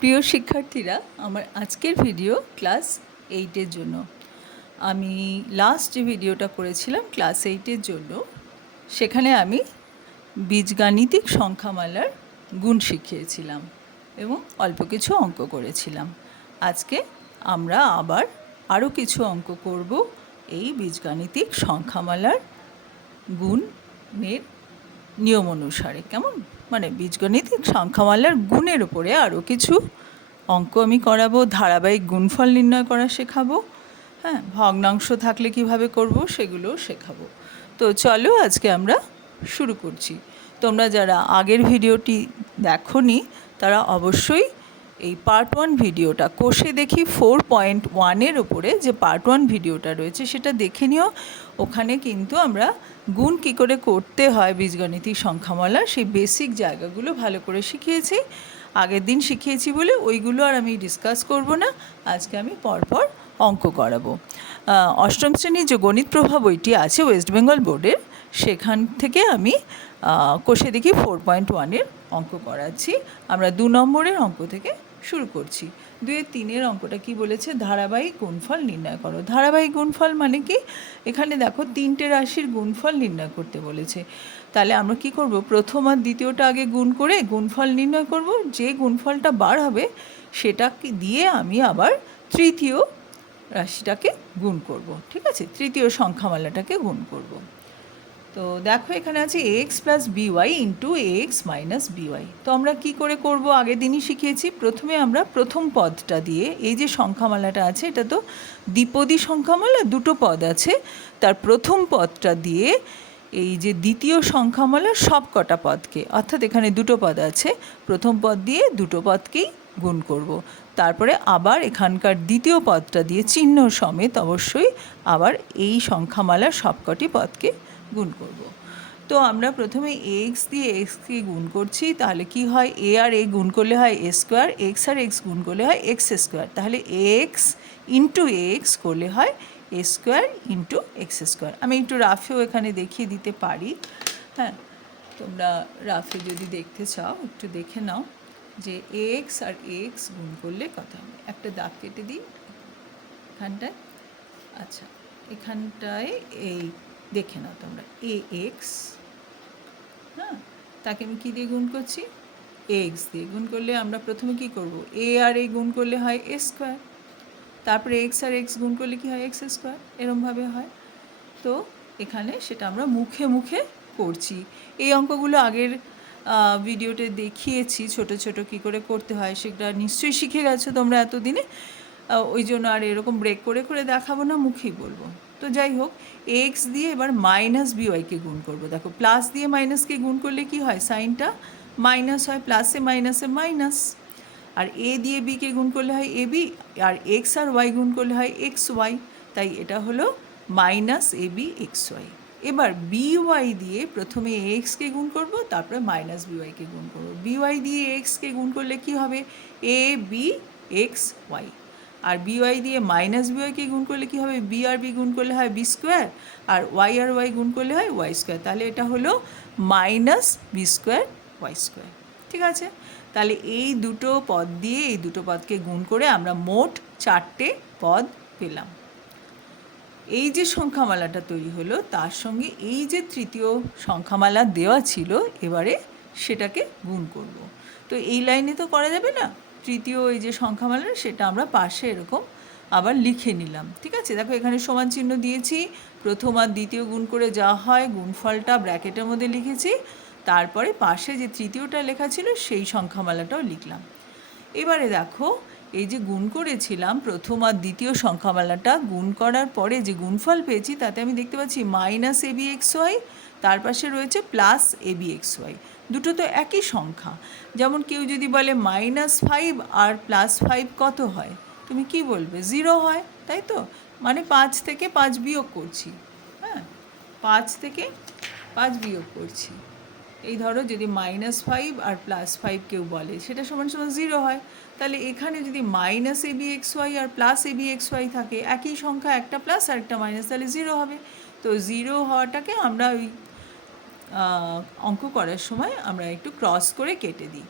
প্রিয় শিক্ষার্থীরা, আমার আজকের ভিডিও ক্লাস 8-এর জন্য। আমি লাস্ট যে ভিডিওটা করেছিলাম ক্লাস 8-এর জন্য, সেখানে আমি বীজগাণিতিক সংখ্যামালার গুণ শিখিয়েছিলাম এবং অল্প কিছু অঙ্ক করেছিলাম। আজকে আমরা আবার আরও কিছু অঙ্ক করব এই বীজগাণিতিক সংখ্যামালার গুণের নিয়ম অনুসারে। কেমন? মানে বীজগণিতিক সংখ্যামালার গুণের উপরে আরও কিছু অঙ্ক আমি করাবো, ধারাবাহিক গুণফল নির্ণয় করা শেখাবো, হ্যাঁ, ভগ্নাংশ থাকলে কিভাবে করব সেগুলোও শেখাবো। তো চলো আজকে আমরা শুরু করছি। তোমরা যারা আগের ভিডিওটি দেখোনি তারা অবশ্যই এই পার্ট 1 ভিডিওটা কোষে দেখি 4.1-এর ওপরে যে পার্ট 1 ভিডিওটা রয়েছে সেটা দেখে নিও। ওখানে কিন্তু আমরা গুণ কী করে করতে হয় বীজগণিতিক সংখ্যামালা সেই বেসিক জায়গাগুলো ভালো করে শিখিয়েছি। আগের দিন শিখিয়েছি বলে ওইগুলো আর আমি ডিসকাস করব না। আজকে আমি পরপর অঙ্ক করাবো। অষ্টম শ্রেণীর যে গণিত প্রভা বইটি আছে ওয়েস্ট বেঙ্গল বোর্ডের, সেখান থেকে আমি কোষে দেখি 4.1-এর অঙ্ক করাচ্ছি। আমরা 2 নম্বরের অঙ্ক থেকে শুরু করছি। 2-3-এর অঙ্কটা কি বলেছে? ধারাবাহিক গুণফল নির্ণয় করো। ধারাবাহিক গুণফল মানে কি? এখানে দেখো 3টে রাশির গুণফল নির্ণয় করতে বলেছে। তাহলে আমরা কি করব? প্রথম আর দ্বিতীয়টা আগে গুণ করে গুণফল নির্ণয় করব। যে গুণফলটা বার হবে সেটাকে দিয়ে আমি আবার তৃতীয় রাশিটাকে গুণ করব। ঠিক আছে? তৃতীয় সংখ্যামালাটাকে গুণ করব। তো দেখো এখানে আছে ax plus by into ax minus by. তো আমরা কী করে করব? আগের দিনই শিখিয়েছি। প্রথমে আমরা প্রথম পদটা দিয়ে, এই যে সংখ্যামালাটা আছে এটা তো দ্বিপদী সংখ্যামালা, দুটো পদ আছে, তার প্রথম পদটা দিয়ে এই যে দ্বিতীয় সংখ্যামালার সব কটা পদকে, অর্থাৎ এখানে দুটো পদ আছে, প্রথম পদ দিয়ে দুটো পদকেই গুণ করব। তারপরে আবার এখানকার দ্বিতীয় পদটা দিয়ে চিহ্ন সমেত অবশ্যই আবার এই সংখ্যামালার সবকটি পদকে গুণ করব। তো আমরা প্রথমে এক্স দিয়ে এক্সকে গুণ করছি। তাহলে কি হয়? এ আর এ গুণ করলে হয় এ স্কোয়ার, এক্স আর এক্স গুণ করলে হয় এক্স স্কোয়ার। তাহলে এক্স ইন্টু এক্স করলে হয় এ স্কোয়ার ইন্টু এক্স স্কোয়ার। আমি একটু রাফেও এখানে দেখিয়ে দিতে পারি। হ্যাঁ, তোমরা রাফে যদি দেখতে চাও একটু দেখে নাও যে এক্স আর এক্স গুণ করলে কত হবে। একটা দাগ কেটে দিই এখানটায়। আচ্ছা, এখানটায় এই দেখে নাও তোমরা এ এক্স, হ্যাঁ, তাকে আমি কী দিয়ে গুণ করছি? এক্স দিয়ে গুণ করলে আমরা প্রথমে কি করব? এ আর এ গুণ করলে হয় এ স্কোয়ার, তারপরে এক্স আর এক্স গুণ করলে কি হয়? এক্স স্কোয়ার, এরমভাবে হয়। তো এখানে সেটা আমরা মুখে মুখে করছি। এই অঙ্কগুলো আগের ভিডিওতে দেখিয়েছি ছোট ছোট কী করে করতে হয়, সেটা নিশ্চয়ই শিখে গেছো তোমরা এতদিনে। ওই জন্য আর এরকম ব্রেক করে করে দেখাবো না, মুখেই বলবো। তো যাই হোক, এক্স দিয়ে এবার মাইনাস বিওয়াইকে গুণ করবো। দেখো প্লাস দিয়ে মাইনাসকে গুণ করলে কি হয়? সাইনটা মাইনাস হয়, প্লাসে মাইনাসে মাইনাস। আর এ দিয়ে বিকে গুণ করলে হয় এ বি, আর এক্স আর ওয়াই গুণ করলে হয় এক্স ওয়াই। তাই এটা হলো minus A B X Y. এবার বিওয়াই দিয়ে প্রথমে এক্সকে গুণ করব, তারপরে মাইনাস বিওয়াইকে গুণ করব। বিওয়াই দিয়ে এক্সকে গুণ করলে কি হবে? A B X Y. আর বিওয়াই দিয়ে মাইনাস বিওয়াইকে গুণ করলে কী হবে? বি আর বি গুণ করলে হয় বি স্কোয়ার, আর ওয়াই আর ওয়াই গুণ করলে হয় ওয়াই স্কোয়ার। তাহলে এটা হলো minus B square Y square. ঠিক আছে? তাহলে এই দুটো পদ দিয়ে এই দুটো পদকে গুণ করে আমরা মোট 4টে পদ পেলাম। এই যে সংখ্যামালাটা তৈরি হলো তার সঙ্গে এই যে তৃতীয় সংখ্যামালা দেওয়া ছিল, এবারে সেটাকে গুণ করব। তো এই লাইনে তো করা যাবে না, তৃতীয় এই যে সংখ্যামালা সেটা আমরা পাশে এরকম আবার লিখে নিলাম। ঠিক আছে? দেখো এখানে সমান চিহ্ন দিয়েছি, প্রথম আর দ্বিতীয় গুণ করে যা হয় গুণফলটা ব্র্যাকেটের মধ্যে লিখেছি, তারপরে পাশে যে তৃতীয়টা লেখা ছিল সেই সংখ্যামালাটাও লিখলাম। এবারে দেখো এই যে গুণ করেছিলাম প্রথম আর দ্বিতীয় সংখ্যামালাটা, গুণ করার পরে যে গুণফল পেয়েছি তাতে আমি দেখতে পাচ্ছি minus A B X Y, তার পাশে রয়েছে plus A B X Y. দুটো তো একই সংখ্যা। যেমন কেউ যদি বলে -5 আর +5 কত হয়, তুমি কি বলবে? 0 হয়, তাই তো? মানে 5 থেকে 5 বিয়োগ করছি। হ্যাঁ, 5 থেকে 5 বিয়োগ করছি। এই ধরো যদি -5 আর +5 কেউ বলে সেটা সমান সমান 0 হয়। তাহলে এখানে যদি minus A B X Y R plus A B X Y থাকে, একই সংখ্যা, একটা প্লাস আর একটা মাইনাস, তাহলে 0 হবে। তো 0 হওয়াটাকে আমরা ওই অঙ্ক করার সময় আমরা একটু ক্রস করে কেটে দিই।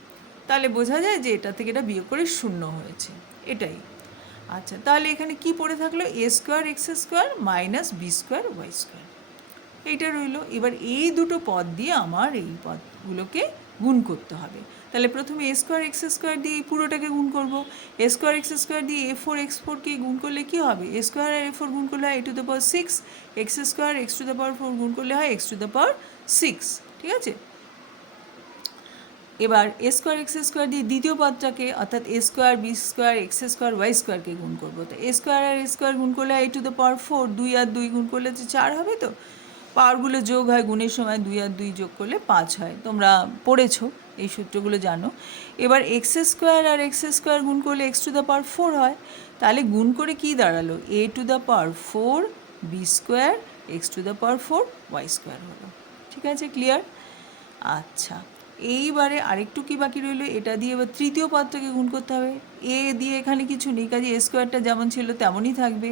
তাহলে বোঝা যায় যে এটা থেকে এটা বিয়োগ করে 0 হয়েছে, এটাই। আচ্ছা, তাহলে এখানে কি পড়ে থাকলো? a square X square minus B square Y square, এইটা রইলো। এবার এই দুটো পদ দিয়ে আমার এই পদগুলোকে গুণ করতে হবে। তাহলে প্রথমে এ স্কোয়ার এক্স স্কোয়ার দিয়ে এই পুরোটাকে গুণ করব। এ স্কোয়ার এক্স স্কোয়ার দিয়ে a4x4কে গুণ করলে কি হবে? এ স্কোয়ার আর a4 গুণ করলে হয় a⁴, এক্স স্কোয়ার x⁴ গুণ করলে হয় x⁴, ঠিক আছে? এবার এ স্কোয়ার এক্স স্কোয়ার দিয়ে দ্বিতীয় পদটাকে অর্থাৎ A square B square X square Y স্কোয়ারকে গুণ করবো। তো এ স্কোয়ার আর এ স্কোয়ার গুণ করলে a⁴, 2 আর 2 গুণ করলে তো 4 হবে। তো পাওয়ারগুলো যোগ হয়, গুণের সময় 2 আর 2 যোগ করলে 5 হয়, তোমরা পড়েছো, এই সূত্রগুলো জানো। এবার এক্স স্কোয়ার আর এক্স স্কোয়ার গুণ করলে x⁴ হয়। তাহলে গুণ করে কি দাঁড়ালো? a⁴ B square x⁴ Y square হলো। ঠিক আছে, ক্লিয়ার? আচ্ছা, এইবারে আরেকটু কি বাকি রইলো? এটা দিয়ে এবার তৃতীয় পদটাকে গুণ করতে হবে। এ দিয়ে এখানে কিছু নেই, কাজে এ স্কোয়ারটা যেমন ছিল তেমনই থাকবে।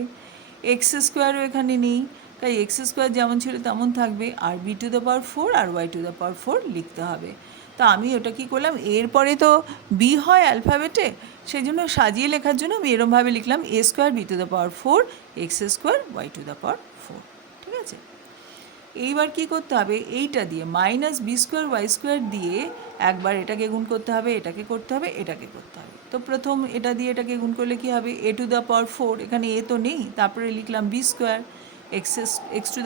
এক্স স্কোয়ারও এখানে নেই, তাই এক্স স্কোয়ার যেমন ছিল তেমন থাকবে। আর b⁴ আর y⁴ লিখতে হবে। তা আমি ওটা কি করলাম, এরপরে তো বি হয় অ্যালফাবেটে, সেই জন্য সাজিয়ে লেখার জন্য আমি এরমভাবে লিখলাম a square b⁴ x square y⁴, ঠিক আছে? এইবার কি করতে হবে? এইটা দিয়ে minus B square Y square দিয়ে একবার এটাকে গুণ করতে হবে, এটাকে করতে হবে, এটাকে করতে হবে। তো প্রথম এটা দিয়ে এটাকে গুণ করলে কি হবে? a⁴, এখানে এ তো নেই, তারপরে লিখলাম বি স্কোয়ার x⁴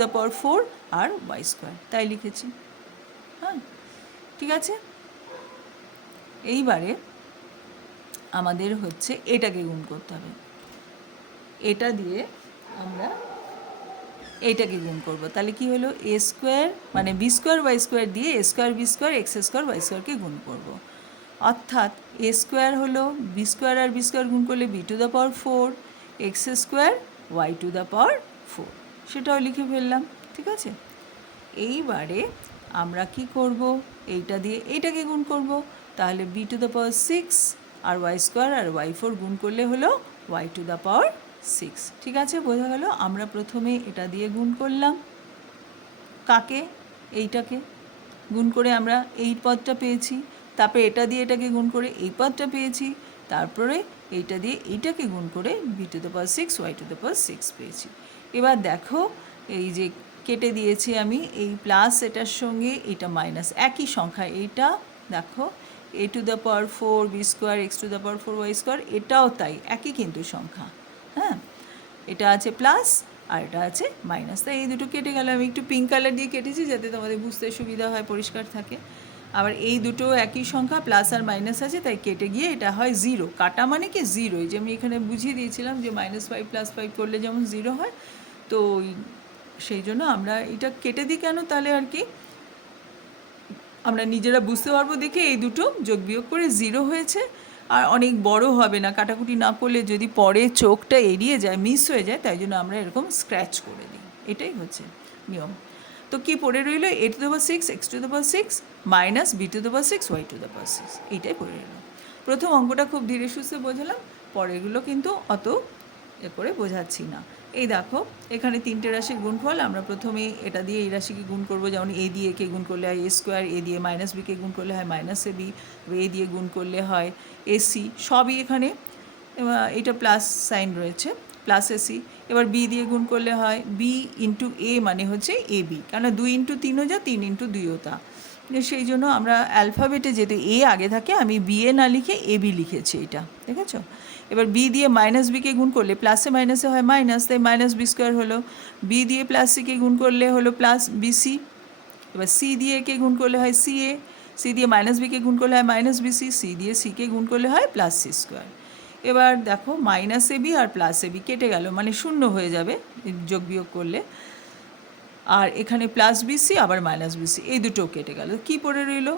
আর ওয়াই স্কোয়ার, তাই লিখেছি। হ্যাঁ, ঠিক আছে। এইবারে আমাদের হচ্ছে এটাকে গুণ করতে হবে। এটা দিয়ে আমরা এইটাকে গুণ করব। তাহলে কি হলো? এ স্কোয়ার মানে বি স্কোয়ার ওয়াই স্কোয়ার দিয়ে A square B square X square Y স্কোয়ারকে গুণ করব। অর্থাৎ এ স্কোয়ার হলো বি স্কোয়ার আর বি স্কোয়ার গুণ করলে b⁴, এক্স স্কোয়ার y⁴, সেটাও লিখে ফেললাম। ঠিক আছে, এইবারে আমরা কি করব? এইটা দিয়ে এইটাকে গুণ করব। তাহলে b⁶ আর ওয়াই স্কোয়ার আর y⁴ গুণ করলে হলো y⁴। ঠিক আছে, বোঝা গেল? আমরা প্রথমে এটা দিয়ে গুণ করলাম, কাকে? এইটাকে গুণ করে আমরা এই পদটা পেয়েছি। তারপরে এটা দিয়ে এটাকে গুণ করে এই পদটা পেয়েছি। তারপরে এইটা দিয়ে এইটাকে গুণ করে b⁶ y⁶ পেয়েছি। এবার দেখো, এই যে কেটে দিয়েছি আমি, এই প্লাস এটার সঙ্গে এটা মাইনাস, একই সংখ্যা। এইটা দেখো a⁴ B square x⁴ Y square, এটাও তাই, একই কিন্তু সংখ্যা। হ্যাঁ, এটা আছে প্লাস আর এটা আছে মাইনাস, তাই এই দুটো কেটে গেল। আমি একটু পিঙ্ক কালার দিয়ে কেটেছি যাতে তোমাদের বুঝতে সুবিধা হয়, পরিষ্কার থাকে। আবার এই দুটো একই সংখ্যা, প্লাস আর মাইনাস আছে, তাই কেটে গিয়ে এটা হয় 0। কাটা মানে কি 0, যে আমি এখানে বুঝিয়ে দিয়েছিলাম যে -5 + 5 করলে যেমন 0 হয়, তো সেই জন্য আমরা এটা কেটে দিই। কেন? তাহলে আর কি আমরা নিজেরা বুঝতে পারবো দেখে এই দুটো যোগ বিয়োগ করে 0 হয়েছে। আর অনেক বড় হবে না, কাটাকুটি না করলে যদি পরে চোখটা এড়িয়ে যায়, মিস হয়ে যায়, তাই জন্য আমরা এরকম স্ক্র্যাচ করে দিই। এটাই হচ্ছে নিয়ম। তো কি পড়ে রইল? a⁶ x⁶ minus b⁶ y⁶, এইটাই পড়ে রইল। প্রথম অঙ্কটা খুব ধীরে সুস্থে বোঝালাম, পরেরগুলো কিন্তু অত এ করে বোঝাচ্ছি না। এই দেখো, এখানে 3টে রাশির গুণফল। আমরা প্রথমে এটা দিয়ে এই রাশিকে গুণ করব, যেমন এ দিয়ে একে গুণ করলে হয় এ স্কোয়ার, এ দিয়ে মাইনাস বিকে গুণ করলে হয় মাইনাস এ বি, এ দিয়ে গুণ করলে হয় এসি, সবই এখানে এটা প্লাস সাইন রয়েছে, প্লাস এসি। এবার বি দিয়ে গুণ করলে হয় বি ইন্টু এ, মানে হচ্ছে এ বি, কেন 2 × 3 যা, 3 × 2 তা। সেই জন্য আমরা অ্যালফাবেটে যেহেতু এ আগে থাকে, আমি বি এ না লিখে এ বি লিখেছি, এটা দেখেছ? এবার বি দিয়ে মাইনাস বিকে গুণ করলে প্লাসে মাইনাসে হয় মাইনাস, তাই মাইনাস বি স্কোয়ার হলো। বি দিয়ে প্লাস সিকে গুণ করলে হলো প্লাস বিসি। এবার সি দিয়ে একে গুণ করলে হয় সি এ, সি দিয়ে মাইনাস বিকে গুণ করলে হয় মাইনাস বিসি, সি দিয়ে সিকে গুণ করলে হয় প্লাস সি স্কোয়ার। এবার দেখো, মাইনাস এ বি আর প্লাস এ বি কেটে গেল, মানে 0 হয়ে যাবে যোগ বিয়োগ করলে। আর এখানে প্লাস বিসি আবার মাইনাস বিসি, এই দুটো কেটে গেল। কি পড়ে রইল?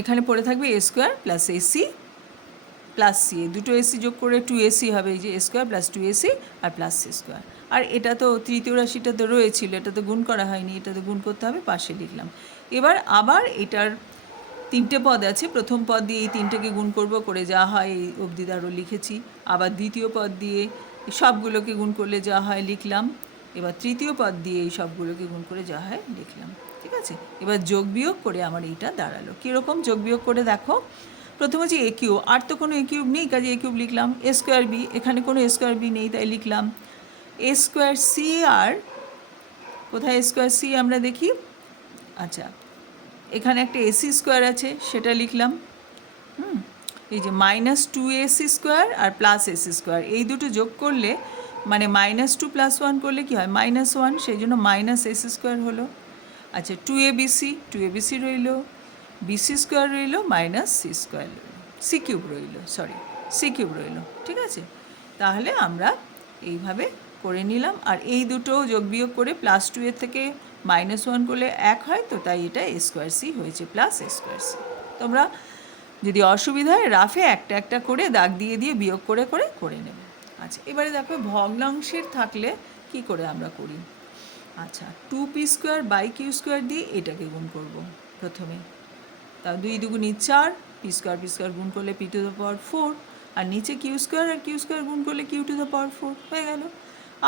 এখানে পড়ে থাকবে A square plus AC plus C, দুটো এসি যোগ করে 2ac হবে, এই যে এ স্কোয়ার প্লাস 2ac আর প্লাস সি স্কোয়ার। আর এটা তো তৃতীয় রাশিটা তো রয়েছিল, এটা তো গুণ করা হয়নি, এটা তো গুণ করতে হবে, পাশে লিখলাম। এবার আবার এটার 3টে পদ আছে, প্রথম পদ দিয়ে এই 3টেকে গুণ করব, করে যা হয় এই অবধি আরও লিখেছি। আবার দ্বিতীয় পদ দিয়ে সবগুলোকে গুণ করলে যা হয় লিখলাম। এবার তৃতীয় পদ দিয়ে এই সবগুলোকে গুণ করে যা হয় লিখলাম। ঠিক আছে, এবার যোগ বিয়োগ করে আমার এইটা দাঁড়ালো। কীরকম যোগ বিয়োগ করে দেখো, প্রথমে হচ্ছে এ কিউব, আর তো কোনো এ কিউব নেই, কাজে এ কিউব লিখলাম। এ স্কোয়ার বি, এখানে কোনো এ স্কোয়ার বি নেই, তাই লিখলাম এ স্কোয়ার সি। আর কোথায় এ স্কোয়ার সি আমরা দেখি, আচ্ছা এখানে একটা এসি স্কোয়ার আছে, সেটা লিখলাম। এই যে minus to AC square R plus AC square, এই দুটো যোগ করলে মানে মাইনাস টু প্লাস ওয়ান করলে কী হয়, মাইনাস ওয়ান, সেই জন্য মাইনাস এসি স্কোয়ার হলো। আচ্ছা টু এ বিসি রইল, বিসি স্কোয়ার রইল, মাইনাস সি স্কোয়ার রইল, সি কিউব রইল, সি কিউব রইল। ঠিক আছে, তাহলে আমরা এইভাবে করে নিলাম। আর এই দুটো যোগ বিয়োগ করে প্লাস টু এর থেকে মাইনাস ওয়ান করলে এক হয়, তো তাই এটা এ স্কোয়ার সি হয়েছে, প্লাস এ স্কোয়ার সি। তোমরা যদি অসুবিধা হয় রাফে একটা একটা করে দাগ দিয়ে দিয়ে বিয়োগ করে করে করে নেবে। আচ্ছা এবারে দেখো ভগ্নাংশের থাকলে কি করে আমরা করি। আচ্ছা two P square by Q square দিয়ে এটাকে গুণ করব প্রথমে। তা দুই দুগুণি চার, পি স্কোয়ার গুণ করলে P to the power four, আর নিচে কিউ স্কোয়ার গুণ করলে Q to the power four হয়ে গেল।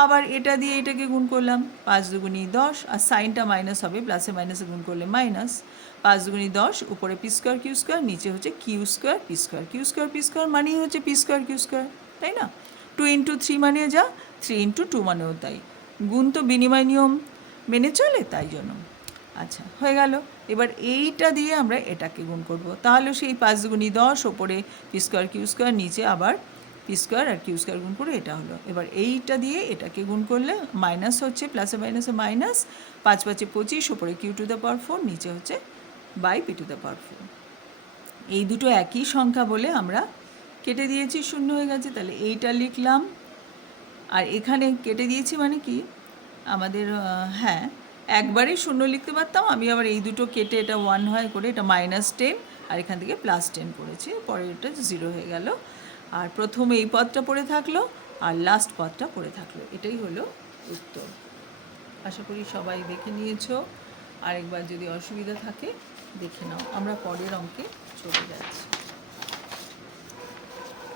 আবার এটা দিয়ে এটাকে গুণ করলাম, পাঁচ দুগুণি 10, আর সাইনটা মাইনাস হবে, প্লাসে মাইনাসে গুণ করলে মাইনাস। পাঁচ দুগুণি 10, উপরে পি স্কোয়ার, নিচে হচ্ছে কিউ স্কোয়ার পি স্কোয়ার মানেই হচ্ছে পি স্কোয়ার কিউ স্কোয়ার, তাই না? 2 × 3 মানে যা, 3 × 2 মানেও তাই। গুণ তো বিনিময় নিয়ম মেনে চলে, তাই জন্য। আচ্ছা হয়ে গেল। এবার এইটা দিয়ে আমরা এটাকে গুণ করব, তাহলে সেই 5 দুগুণি 10, ওপরে পি স্কোয়ার কিউ স্কোয়ার, নিচে আবার পি স্কোয়ার আর কিউ স্কোয়ার গুণ করে এটা হলো। এবার এইটা দিয়ে এটাকে গুণ করলে মাইনাস হচ্ছে, প্লাসে মাইনাসে মাইনাস, 5 5 25, ওপরে কিউ টু দ্য পাওয়ার 4, নিচে হচ্ছে by P to the power 4। এই দুটো একই সংখ্যা বলে আমরা কেটে দিয়েছি, শূন্য হয়ে গেছে, তাহলে এইটা লিখলাম। আর এখানে কেটে দিয়েছি মানে কি আমাদের, হ্যাঁ একবারই শূন্য লিখতে পারতাম, আমি আবার এই দুটো কেটে এটা 1 হয় করে এটা -10, আর এখান থেকে +10 করেছি, পরে এটা 0 হয়ে গেল। আর প্রথমে এই পদটা পড়ে থাকলো আর লাস্ট পদটা পড়ে থাকলো, এটাই হলো উত্তর। আশা করি সবাই দেখে নিয়েছো, আরেকবার যদি অসুবিধা থাকে দেখে নাও। আমরা পরের অঙ্কে চলে যাচ্ছি।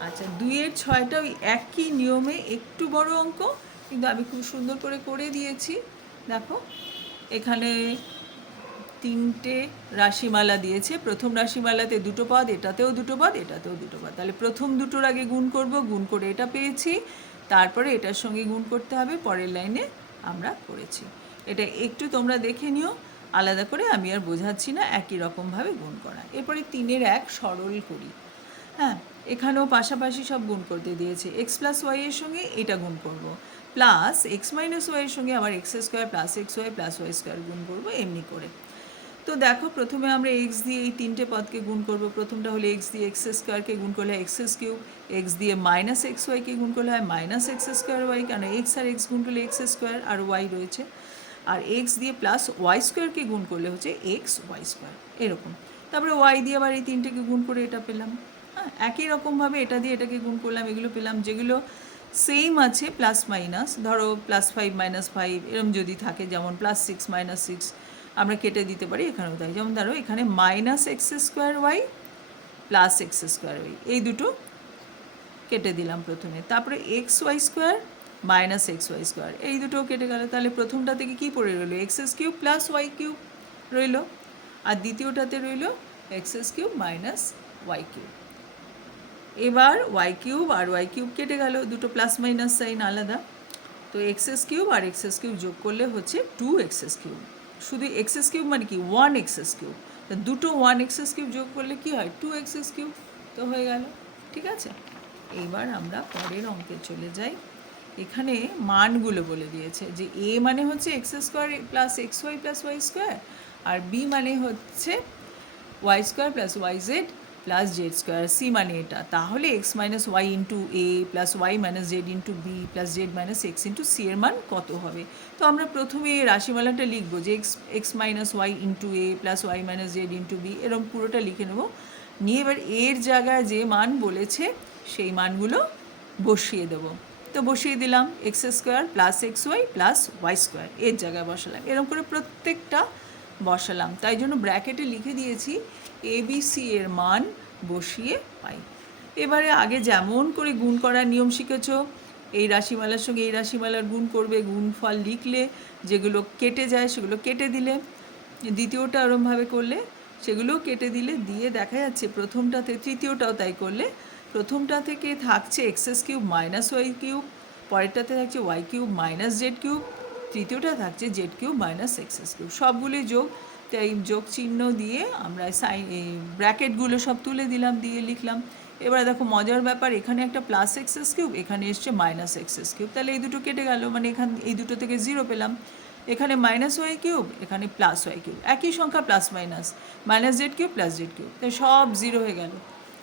আচ্ছা 2-6 ওই একই নিয়মে একটু বড় অঙ্ক, কিন্তু আমি খুব সুন্দর করে করে দিয়েছি। দেখো এখানে 3টে রাশিমালা দিয়েছে, প্রথম রাশিমালাতে দুটো পদ, এটাতেও দুটো পদ, এটাতেও দুটো পদ, তাহলে প্রথম দুটোর আগে গুণ করব, গুণ করে এটা পেয়েছি, তারপরে এটার সঙ্গে গুণ করতে হবে, পরের লাইনে আমরা করেছি। এটা একটু তোমরা দেখে নিও, আলাদা করে আমি আর বোঝাচ্ছি না, একই রকমভাবে গুণ করা। এরপরে 3-এর 1 সরল করি। হ্যাঁ এখানেও পাশাপাশি সব গুণ করতে দিয়েছে, এক্স প্লাস ওয়াই এর সঙ্গে এটা গুণ করব, প্লাস এক্স মাইনাস ওয়াই এর সঙ্গে আবার X square plus X Y plus Y square গুণ করবো, এমনি করে। তো দেখো প্রথমে আমরা এক্স দিয়ে এই 3টে পদকে গুণ করব। প্রথমটা হলো এক্স দিয়ে এক্স স্কোয়ারকে গুণ করলে এক্স কিউব, এক্স দিয়ে মাইনাস এক্স ওয়াইকে গুণ করলে হয় মাইনাস এক্স স্কোয়ার ওয়াই, কারণ এক্স আর এক্স গুণ করলে এক্স স্কোয়ার আর ওয়াই রয়েছে। আর এক্স দিয়ে প্লাস ওয়াই স্কোয়ারকে গুণ করলে হচ্ছে এক্স ওয়াই স্কোয়ার, এরকম। তারপরে ওয়াই দিয়ে আবার এই 3টেকে গুণ করে এটা পেলাম। হ্যাঁ একই রকমভাবে এটা দিয়ে এটাকে গুণ করলাম, এগুলো পেলাম। যেগুলো সেম আছে প্লাস মাইনাস, ধরো +5 -5 এরকম যদি থাকে, যেমন +6 -6 আমরা কেটে দিতে পারি, এখানেও তাই। যেমন ধরো এখানে -x² y +x² y, এই দুটো কেটে দিলাম প্রথমে। তারপরে xy² -xy², এই দুটোও কেটে গেল। তাহলে প্রথমটা থেকে কী পড়ে রইলো, x³ + y³ রইল, আর দ্বিতীয়টাতে রইল x³ - y³। এবার y³ আর y³ কেটে গেল, দুটো প্লাস মাইনাস সাইন আলাদা। তো x³ আর x³ যোগ করলে হচ্ছে 2x³। শুধু x³ মানে কি 1x³, তো দুটো 1x³ যোগ করলে কি হয় 2x³, তো হয়ে গেল। ঠিক আছে, এইবার আমরা পরের অঙ্কে চলে যাই। এখানে মানগুলো বলে দিয়েছে যে a মানে হচ্ছে x² + xy + y², আর b মানে হচ্ছে y² + yz + z², c মানে এটা। তাহলে x - y × a + y - z × b + z - x × c এর মান কত হবে? তো আমরা প্রথমে রাশিমালাটা লিখব যে x - y × a + y - z × b, এরকম পুরোটা লিখে নেব। নিয়ে এবার এর জায়গায় যে মান বলেছে সেই মানগুলো বসিয়ে দেবো। তো বসিয়ে দিলাম x² + xy + y², এর জায়গায় বসালাম। এরকম করে প্রত্যেকটা বসালাম, তাই জন্য ব্র্যাকেটে লিখে দিয়েছি ABC এর মান বসিয়ে পাই। এবারে আগে যেমন করে গুণ করার নিয়ম শিখেছ, এই রাশিমালার সঙ্গে এই রাশিমালার গুণ করবে, গুণফল লিখলে যেগুলো কেটে যায় সেগুলো কেটে দিলে, দ্বিতীয়টা ওরমভাবে করলে সেগুলোও কেটে দিলে, দিয়ে দেখা যাচ্ছে প্রথমটাতে, তৃতীয়টাও তাই করলে প্রথমটা থেকে থাকছে X's cube minus Y cube, পরেরটাতে থাকছে Y cube minus Z cube, তৃতীয়টা থাকছে Z cube minus X's cube, সবগুলোই যোগ। তাই যোগ চিহ্ন দিয়ে আমরা এই ব্র্যাকেটগুলো সব তুলে দিলাম, দিয়ে লিখলাম। এবার দেখো মজার ব্যাপার, এখানে একটা প্লাস এক্সএস কিউব, এখানে এসছে মাইনাস এক্সএস কিউব, তাহলে এই দুটো কেটে গেল, মানে এই দুটো থেকে 0 পেলাম। এখানে মাইনাস ওয়াই কিউব, এখানে প্লাস ওয়াই কিউব, একই সংখ্যা plus minus, minus Z cube plus Z cube, তাই সব 0 হয়ে গেল।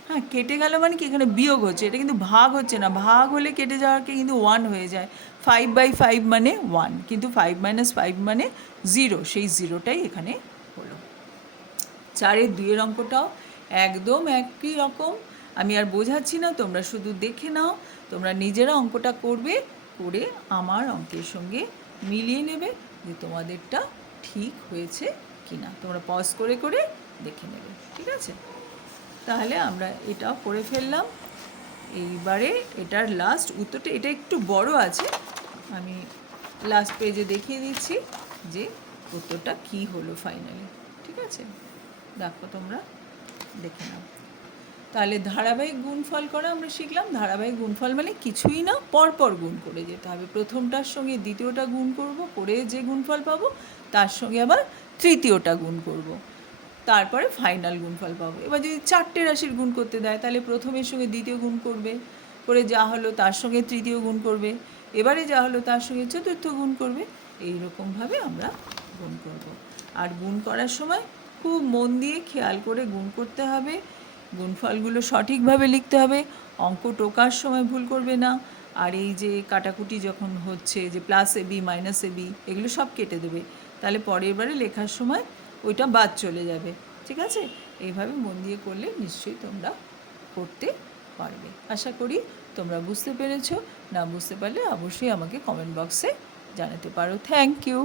হ্যাঁ, কেটে গেল মানে কি, এখানে বিয়োগ হচ্ছে, এটা কিন্তু ভাগ হচ্ছে না। ভাগ হলে কেটে যাওয়াকে কিন্তু 1 হয়ে যায়। 5/5 মানে 1, কিন্তু 5 - 5 মানে 0, সেই 0টাই এখানে হলো। 4-এর 2-এর অঙ্কটাও একদম একই রকম। আমি আর বোঝাচ্ছি না, তোমরা শুধু দেখে নাও, তোমরা নিজেরা অঙ্কটা করবে, করে আমার অঙ্কের সঙ্গে মিলিয়ে নেবে যে তোমাদেরটা ঠিক হয়েছে কি না। তোমরা পজ করে করে দেখে নেবে, ঠিক আছে? তাহলে আমরা এটাও করে ফেললাম। এইবারে এটার লাস্ট উত্তরটা, এটা একটু বড় আছে, আমি লাস্ট পেজে দেখিয়ে দিচ্ছি যে উত্তরটা কি হলো ফাইনালি, ঠিক আছে? দেখো, তোমরা দেখে নাও। তাহলে ধারাবাহিক গুণফল করা আমরা শিখলাম। ধারাবাহিক গুণফল মানে কিছুই না, পরপর গুণ করে যেতে হবে। প্রথমটার সঙ্গে দ্বিতীয়টা গুণ করব, করে যে গুণফল পাবো তার সঙ্গে আবার তৃতীয়টা গুণ করব, তারপরে ফাইনাল গুণফল পাবো। এবার যদি 4টে রাশির গুণ করতে দেয়, তাহলে প্রথমের সঙ্গে দ্বিতীয় গুণ করবে, করে যা হলো তার সঙ্গে তৃতীয় গুণ করবে, এবারে যা হলো তার সঙ্গে চতুর্থ গুণ করবে। এই রকমভাবে আমরা গুণ করব। আর গুণ করার সময় খুব মন দিয়ে খেয়াল করে গুণ করতে হবে, গুণফলগুলো সঠিকভাবে লিখতে হবে, অঙ্ক টোকার সময় ভুল করবে না। আর এই যে কাটাকুটি যখন হচ্ছে, যে প্লাস এবি মাইনাস এবি, এগুলো সব কেটে দেবে, তাহলে পরের বারে লেখার সময় ওইটা বাদ চলে যাবে, ঠিক আছে? এইভাবে মন দিয়ে করলে নিশ্চয়ই তোমরা করতে পারবে। আশা করি তোমরা বুঝতে পেরেছো। না বুঝতে পারলে অবশ্যই আমাকে কমেন্ট বক্সে জানাতে পারো। Thank you.